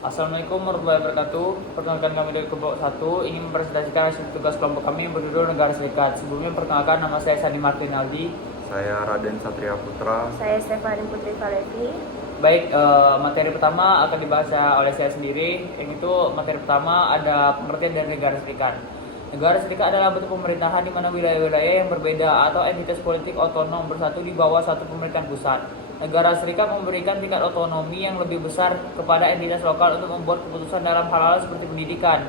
Assalamualaikum warahmatullahi wabarakatuh. Perkenalkan kami dari kelompok 1 ingin mempresentasikan hasil tugas kelompok kami yang berjudul Negara Serikat. Sebelumnya perkenalkan, nama saya Sandi Martin Aldi. Saya Raden Satria Putra. Saya Stefani Putri Valevi. Baik, materi pertama akan dibahas oleh saya sendiri. Yang itu materi pertama ada pengertian dari Negara Serikat. Negara Serikat adalah bentuk pemerintahan di mana wilayah-wilayah yang berbeda atau entitas politik otonom bersatu di bawah satu pemerintahan pusat. Negara Serikat memberikan tingkat otonomi yang lebih besar kepada entitas lokal untuk membuat keputusan dalam hal-hal seperti pendidikan,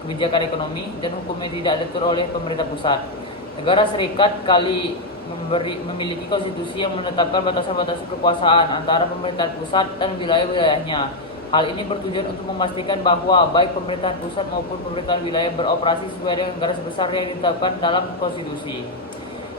kebijakan ekonomi, dan hukum yang tidak diatur oleh pemerintah pusat. Negara Serikat memiliki konstitusi yang menetapkan batasan-batasan kekuasaan antara pemerintah pusat dan wilayah-wilayahnya. Hal ini bertujuan untuk memastikan bahwa baik pemerintahan pusat maupun pemerintahan wilayah beroperasi sesuai dengan garis besar yang ditetapkan dalam konstitusi.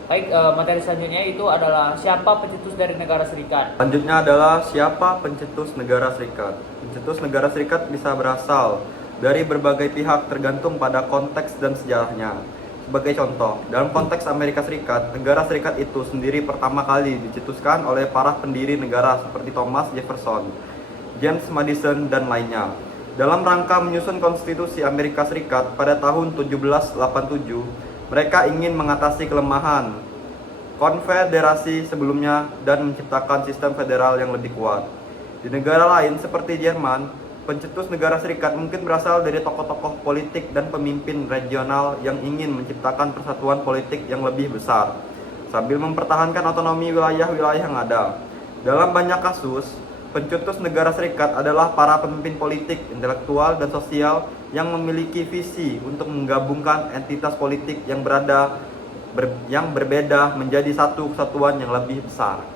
Baik, materi selanjutnya itu adalah siapa pencetus dari Negara Serikat. Selanjutnya adalah siapa pencetus Negara Serikat. Pencetus Negara Serikat bisa berasal dari berbagai pihak tergantung pada konteks dan sejarahnya. Sebagai contoh, dalam konteks Amerika Serikat, Negara Serikat itu sendiri pertama kali dicetuskan oleh para pendiri negara seperti Thomas Jefferson, James Madison, dan lainnya. Dalam rangka menyusun konstitusi Amerika Serikat pada tahun 1787, mereka ingin mengatasi kelemahan konfederasi sebelumnya dan menciptakan sistem federal yang lebih kuat. Di negara lain seperti Jerman, pencetus Negara Serikat mungkin berasal dari tokoh-tokoh politik dan pemimpin regional yang ingin menciptakan persatuan politik yang lebih besar, sambil mempertahankan otonomi wilayah-wilayah yang ada. Dalam banyak kasus, pencetus Negara Serikat adalah para pemimpin politik, intelektual, dan sosial yang memiliki visi untuk menggabungkan entitas politik yang berbeda menjadi satu kesatuan yang lebih besar.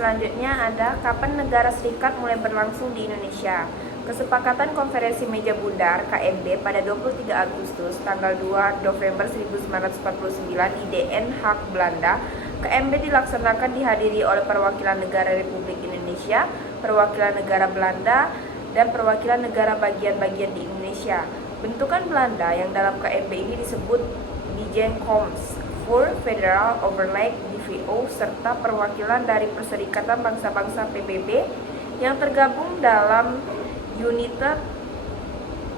Selanjutnya ada kapan Negara Serikat mulai berlangsung di Indonesia. Kesepakatan Konferensi Meja Bundar KMB pada 23 Agustus tanggal 2 November 1949 di Den Haag, Belanda. KMB dilaksanakan dihadiri oleh perwakilan negara Republik Indonesia, perwakilan negara Belanda, dan perwakilan negara bagian-bagian di Indonesia. Bentukan Belanda yang dalam KMB ini disebut Bijeenkomst voor Federal Overleg DVO serta perwakilan dari Perserikatan Bangsa-Bangsa PBB yang tergabung dalam United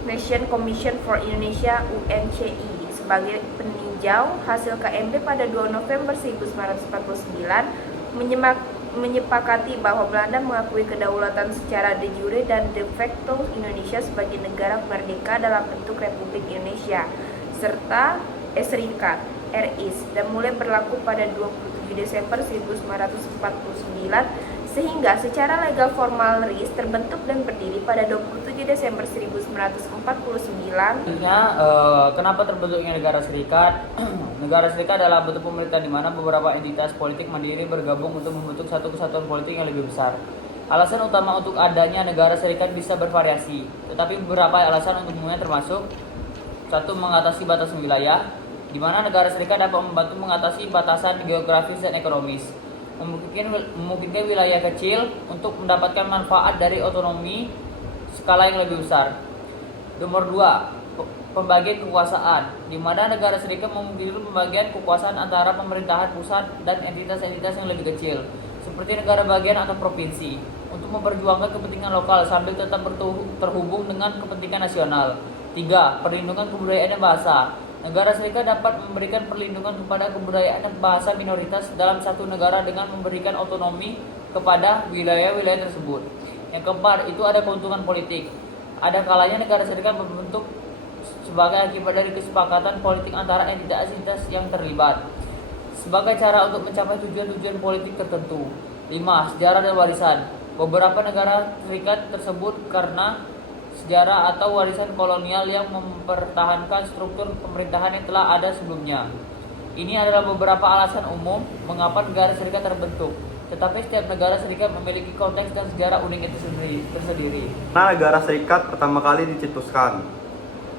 Nations Commission for Indonesia UNCI sebagai peninjau. Hasil KMB pada 2 November 1949 menyepakati bahwa Belanda mengakui kedaulatan secara de jure dan de facto Indonesia sebagai negara merdeka dalam bentuk Republik Indonesia serta Serikat RIS dan mulai berlaku pada 27 Desember 1949 sehingga secara legal formal RIS terbentuk dan berdiri pada 27 Desember 1949. Kenapa terbentuknya Negara Serikat? Negara Serikat adalah bentuk pemerintahan di mana beberapa entitas politik mandiri bergabung untuk membentuk satu kesatuan politik yang lebih besar. Alasan utama untuk adanya Negara Serikat bisa bervariasi, tetapi beberapa alasan umumnya termasuk: satu, mengatasi batasan wilayah, di mana Negara Serikat dapat membantu mengatasi batasan geografis dan ekonomis, memungkinkan wilayah kecil untuk mendapatkan manfaat dari otonomi skala yang lebih besar. Nomor 2, pembagian kekuasaan, di mana Negara Serikat memungkinkan pembagian kekuasaan antara pemerintahan pusat dan entitas-entitas yang lebih kecil, seperti negara bagian atau provinsi, untuk memperjuangkan kepentingan lokal sambil tetap terhubung dengan kepentingan nasional. 3, perlindungan kebudayaan dan bahasa. Negara Serikat dapat memberikan perlindungan kepada kebudayaan dan bahasa minoritas dalam satu negara dengan memberikan otonomi kepada wilayah-wilayah tersebut. Yang keempat, itu ada keuntungan politik. Ada kalanya Negara Serikat membentuk sebagai akibat dari kesepakatan politik antara entitas-entitas yang terlibat sebagai cara untuk mencapai tujuan-tujuan politik tertentu. 5, sejarah dan warisan. Beberapa negara serikat tersebut karena sejarah atau warisan kolonial yang mempertahankan struktur pemerintahan yang telah ada sebelumnya. Ini adalah beberapa alasan umum mengapa Negara Serikat terbentuk. Tetapi setiap negara serikat memiliki konteks dan sejarah unik itu tersendiri. Nah, Negara Serikat pertama kali dicetuskan.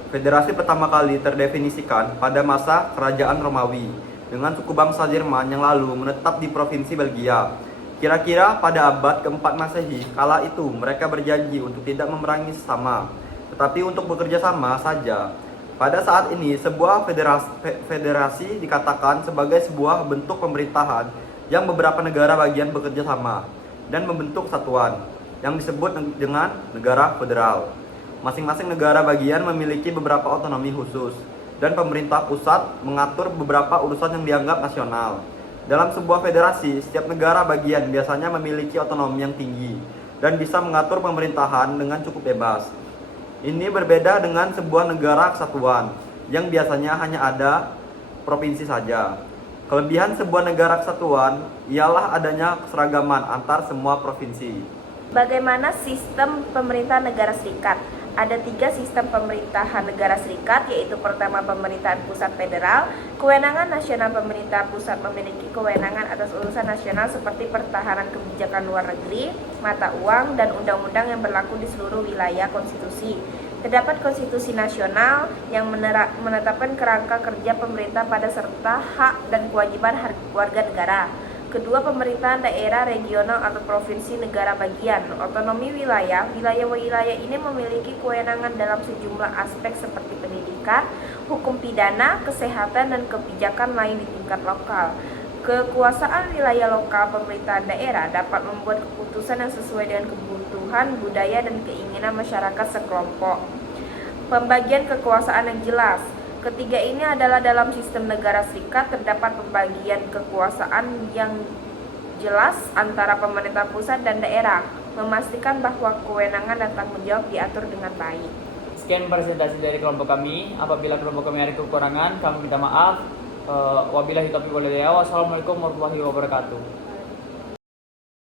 Federasi pertama kali terdefinisikan pada masa Kerajaan Romawi dengan suku bangsa Jerman yang lalu menetap di Provinsi Belgia. Kira-kira pada abad keempat Masehi, kala itu mereka berjanji untuk tidak memerangi sesama, tetapi untuk bekerja sama saja. Pada saat ini, sebuah federasi dikatakan sebagai sebuah bentuk pemerintahan yang beberapa negara bagian bekerja sama dan membentuk satuan. yang disebut dengan negara federal. Masing-masing negara bagian memiliki beberapa otonomi khusus, dan pemerintah pusat mengatur beberapa urusan yang dianggap nasional. Dalam sebuah federasi, setiap negara bagian biasanya memiliki otonomi yang tinggi dan bisa mengatur pemerintahan dengan cukup bebas. Ini berbeda dengan sebuah negara kesatuan yang biasanya hanya ada provinsi saja. Kelebihan sebuah negara kesatuan ialah adanya keseragaman antar semua provinsi. Bagaimana sistem pemerintahan negara serikat? Ada 3 sistem pemerintahan negara serikat, yaitu pertama pemerintahan pusat federal. Kewenangan nasional, pemerintah pusat memiliki kewenangan atas urusan nasional seperti pertahanan, kebijakan luar negeri, mata uang, dan undang-undang yang berlaku di seluruh wilayah konstitusi. Terdapat konstitusi nasional yang menetapkan kerangka kerja pemerintah pada serta hak dan kewajiban warga negara. Kedua, pemerintahan daerah, regional, atau provinsi negara bagian. Otonomi wilayah. Wilayah-wilayah ini memiliki kewenangan dalam sejumlah aspek seperti pendidikan, hukum pidana, kesehatan, dan kebijakan lain di tingkat lokal. Kekuasaan wilayah lokal, pemerintahan daerah dapat membuat keputusan yang sesuai dengan kebutuhan, budaya, dan keinginan masyarakat sekelompok. Pembagian kekuasaan yang jelas. Ketiga ini adalah dalam sistem negara serikat terdapat pembagian kekuasaan yang jelas antara pemerintah pusat dan daerah, memastikan bahwa kewenangan dan tanggung jawab diatur dengan baik. Sekian presentasi dari kelompok kami. Apabila kelompok kami ada kekurangan, kami minta maaf. Wabillahi taufiq wal hidayah. Wassalamualaikum warahmatullahi wabarakatuh.